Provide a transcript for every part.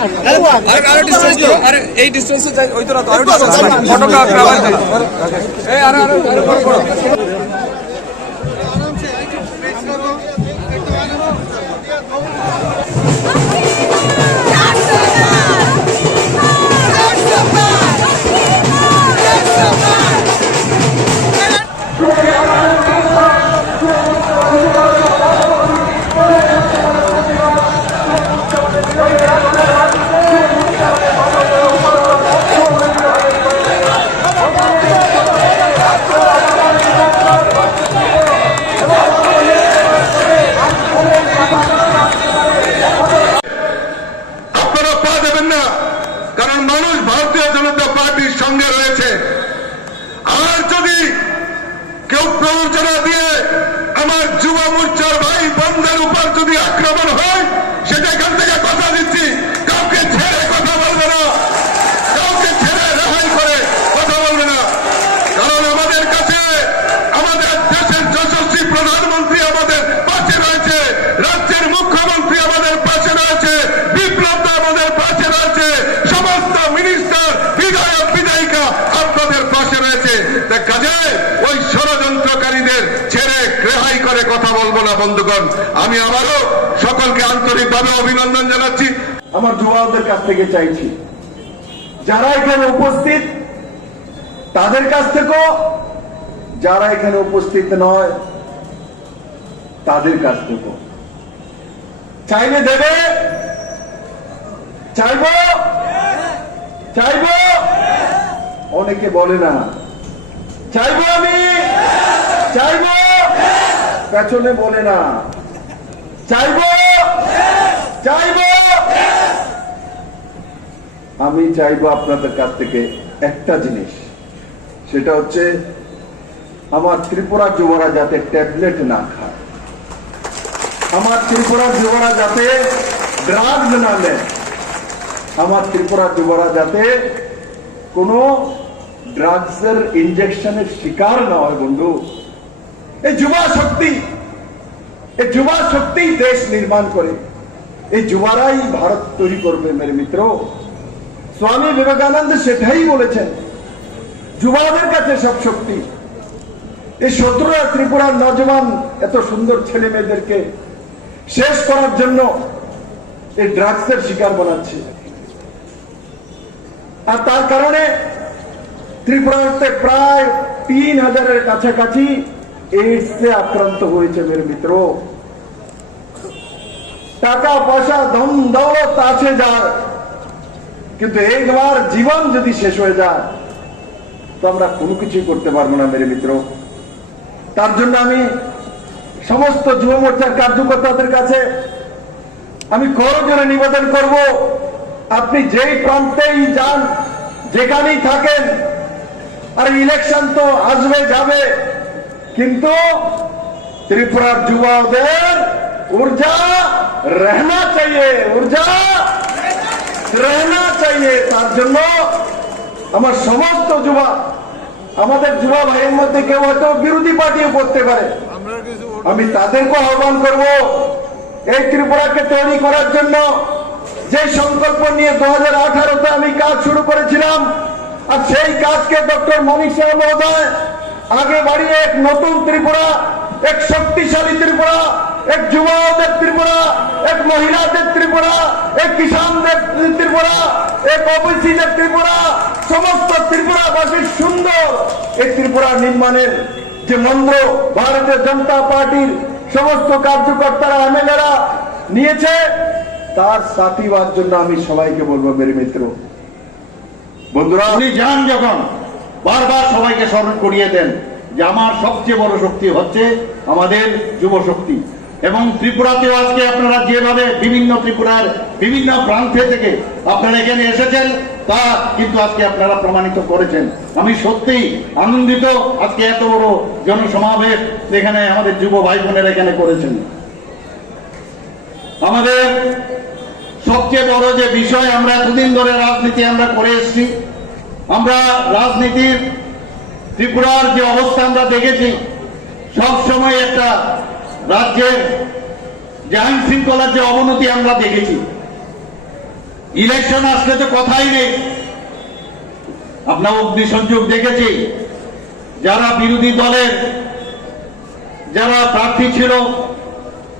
আরে, আরও ডিস্টেন্স করো আরে এই ডিস্টেন্সে ওই তো না তো আরও ডিস্টেন্স ফটোগ্রাফার এই, আরে আরে কথা বলব না, বন্ধুগণ। আমি আবারও সকলকে আন্তরিকভাবে অভিনন্দন জানাচ্ছি। আমার যুবকদের কাছ থেকে চাইছি, যারা এখানে উপস্থিত, তাদের কাছ থেকেও, যারা এখানে উপস্থিত নয়, তাদের কাছ থেকেও। চাইলে দেবে? চাইব? চাইব? অনেকে বলে না। চাইব আমি? চাইব? পেছনে বলে না। চাইব চাইব আমি চাইব আপনাদের কাছ থেকে একটা জিনিস। সেটা হচ্ছে, আমার ত্রিপুরা যুবরা যাতে ট্যাবলেট না খায়। আমার ত্রিপুরা যুবরা যাতে ড্রাগস না নেয়। আমার ত্রিপুরা যুবরা যাতে কোনো ড্রাগসের ইনজেকশনের শিকার না হয় বন্ধু। এই যুবা শক্তি, এই যুবা শক্তি দেশ নির্মাণ করে। এই যুবারাই ভারত তৈরি করবে, মেরে মিত্র। স্বামী বিবেকানন্দ সেটাই বলেছেন, যুবাদের কাছে সব শক্তি। এই শত্রুরা ত্রিপুরার নজওয়ান, এত সুন্দর ছেলে মেয়েদেরকে শেষ করার জন্য এই ড্রাগসের শিকার বানাচ্ছে। আর তার কারণে ত্রিপুরাতে প্রায় তিন হাজারের কাছাকাছি এইডসে আক্রান্ত হয়েছে মেরে মিত্র। টাকা, পয়সা, ধন দৌলত আছে যায় কিন্তু একবার জীবন যদি শেষ হয়ে যায়, তো আমরা কোনো কিছুই করতে পারব না মেরে মিত্র। তার জন্য আমি সমস্ত যুব মোর্চার কার্যকর্তাদের কাছে আমি করজোরে নিবেদন করব, আপনি যেই প্রান্তেই যান, যেখানেই থাকেন, আর ইলেকশন তো আসবে, যাবে। কিন্তু ত্রিপুরার যুবাদের ऊर्जा रहना चाहिए ऊर्जा रहना चाहिए তার জন্য আমার সমস্ত যুবা আমাদের যুবা ভাইয়ের মধ্যে কেউ হয়তো বিরোধী পার্টিও করতে পারে আমি তাদেরকে আহ্বান করব এই ত্রিপুরাকে তৈরি করার জন্য যে সংকল্প নিয়ে দু হাজার আঠারোতে আমি কাজ শুরু করেছিলাম আর সেই কাজকে ডক্টর মনীষ শাহ মহোদয় আগে বাড়িয়ে এক নতুন ত্রিপুরা, এক শক্তিশালী ত্রিপুরা, এক যুবকদের ত্রিপুরা, এক মহিলাদের ত্রিপুরা, এক কিষানদের ত্রিপুরা, এক ওবিসিদের ত্রিপুরা, সমস্ত ত্রিপুরাবাসীর সুন্দর। এই ত্রিপুরা নির্মাণের যে মন্ত্র ভারতীয় জনতা পার্টির সমস্ত কার্যকর্তারা, এমএলএরা নিয়েছে, তার সাথী হওয়ার জন্য আমি সবাইকে বলব, মেরে মিত্র। বন্ধুরা উনি যান যখন, বারবার সবাইকে স্মরণ করিয়ে দেন। যে আমার সবচেয়ে বড় শক্তি হচ্ছে আমাদের যুব শক্তি। এবং ত্রিপুরাতেও আজকে আপনারা যেভাবে বিভিন্ন ত্রিপুরার বিভিন্ন প্রান্তে থেকে আপনারা এখানে এসেছেন, তা কিন্তু আজকে আপনারা প্রমাণিত করেছেন। আমি সত্যিই আনন্দিত আজকে এত বড় জনসমাবেশ এখানে আমাদের যুব ভাই বোনেরা এখানে করেছেন। আমাদের সবচেয়ে বড় যে বিষয় আমরা এতদিন ধরে রাজনীতি আমরা করে এসেছি, আমরা রাজনীতির ত্রিপুরার যে অবস্থা আমরা দেখেছি, সব সময় একটা রাজ্যের যে আইন শৃঙ্খলার যে অবনতি আমরা দেখেছি। ইলেকশন আসলে তো কথাই নেই। আপনার অগ্নিসংযোগ দেখেছি, যারা বিরোধী দলের, যারা প্রার্থী ছিল,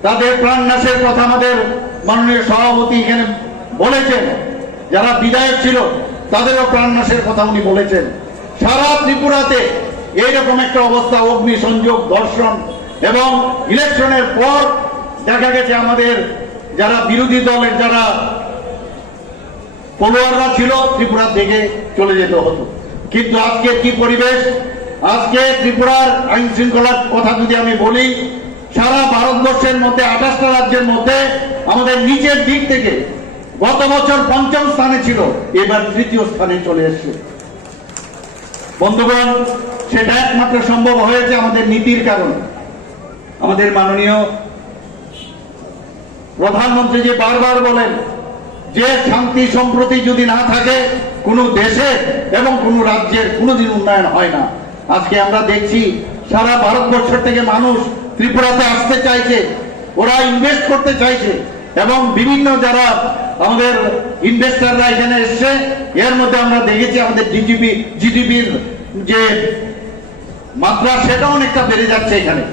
তাদের প্রাণনাশের কথা আমাদের মাননীয় সভাপতি এখানে বলেছেন। যারা বিধায়ক ছিল, তাদেরও প্রাণনাশের কথা উনি বলেছেন। সারা ত্রিপুরাতে এইরকম একটা অবস্থা অগ্নিসংযোগ ধর্ষণ এবং ইলেকশনের পর দেখা গেছে আমাদের যারা বিরোধী দলের যারা পলোয়াররা ছিল, ত্রিপুরা থেকে চলে যেতে হতো। কিন্তু আজকে কি পরিবেশ? আজকে ত্রিপুরার আইন শৃঙ্খলার কথা যদি আমি বলি, সারা ভারতবর্ষের মধ্যে, আঠাশটা রাজ্যের মধ্যে আমাদের নিচের দিক থেকে গত বছর পঞ্চম স্থানে ছিল, এবার তৃতীয় স্থানে চলে এসছে। বন্ধুগণ, সেটা একমাত্র সম্ভব হয়েছে আমাদের নীতির কারণে। আমাদের মাননীয় প্রধানমন্ত্রী যে বারবার বলেন, যে শান্তি সম্প্রতি যদি না থাকে, কোনো দেশের এবং কোনো রাজ্যের কোনোদিন উন্নয়ন হয় না। আজকে আমরা দেখছি সারা ভারতবর্ষ থেকে মানুষ ত্রিপুরাতে আসতে চাইছে, ওরা ইনভেস্ট করতে চাইছে। এবং বিভিন্ন যারা আমাদের ইনভেস্টাররা এখানে এসছে, এর মধ্যে আমরা দেখেছি আমাদের জিডিপি জিডিপির যে মাত্রা সেটা অনেকটা বেড়ে যাচ্ছে এখানে।